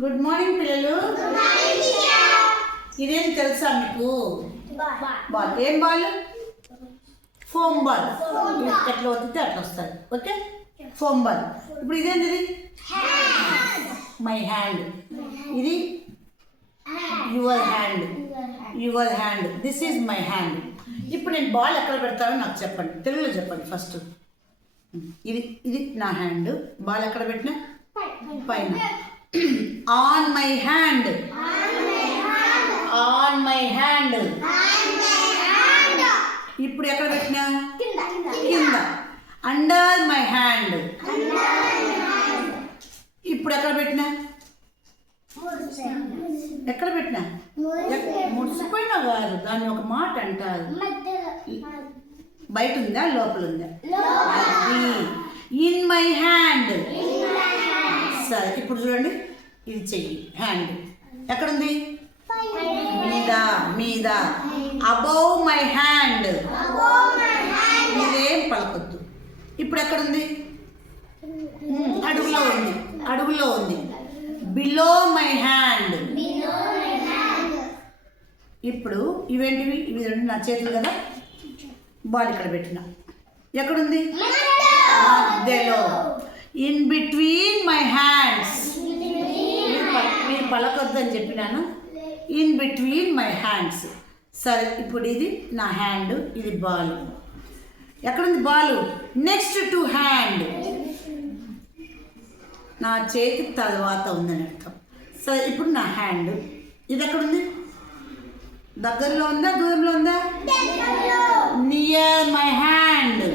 Good morning పిల్లలు. ఇదేం తెలుసా మీకు? బాల్. ఏం బాల్? Foam ball. ఎట్లా వద్దితే అట్లా వస్తుంది. Okay, foam ball. ఇప్పుడు ఇదేంటిది? My hand. ఇది your hand. Your hand. This is my hand. ఇప్పుడు నేను బాల్ ఎక్కడ పెడతానో నాకు చెప్పండి, తెలుగులో చెప్పండి ఫస్ట్. ఇది నా హ్యాండ్. బాల్ ఎక్కడ పెట్టినా? పైన. On my hand. On my hand. ఇప్పుడు ఎక్కడ పెట్టినా? కింద. Under my hand. ఇప్పుడు ఎక్కడ పెట్టినా? ఎక్కడ పెట్టినా? ముడిసిపోయినా కాదు, దాన్ని ఒక మాట అంటారు. బయట ఉందా లోపల ఉందా? In my hand. సరే, ఇప్పుడు చూడండి, ఇది చెయ్యి. హ్యాండ్ ఎక్కడుంది? మీద. మీద. Above my hand. ఇదేం పలకొద్దు. ఇప్పుడు ఎక్కడుంది? అడుగులో ఉంది. అడుగులో ఉంది. Below my hand. ఇప్పుడు ఇవేంటివి? ఇవి రెండు నా చేతులు కదా. బాల్ ఇక్కడ పెట్టిన. ఎక్కడుంది? మధ్యలో. In between my hands. మీరు పలకొద్దు అని చెప్పినాను. In between my hands. సరే, ఇప్పుడు ఇది నా హ్యాండ్, ఇది బాల్. ఎక్కడుంది బాల్? Next to hand. నా చేతి తర్వాత ఉందని అర్థం. సరే, ఇప్పుడు నా హ్యాండ్. ఇది ఎక్కడుంది? దగ్గరలో ఉందా దూరంలో ఉందా? Near my hand.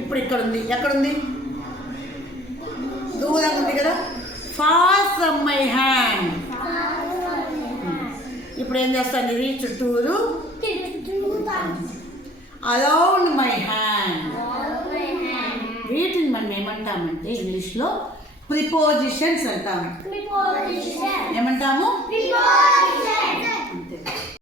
ఇప్పుడు ఇక్కడ ఉంది. ఎక్కడుంది? దూరంగా ఉంది కదా. Far from my hand. ఇప్పుడు ఏం చేస్తాను? ఇది చుట్టూరు. Around my hand. వీటిని మనం ఏమంటామంటే ఇంగ్లీష్లో ప్రిపోజిషన్స్ అంటాము. ఏమంటాము?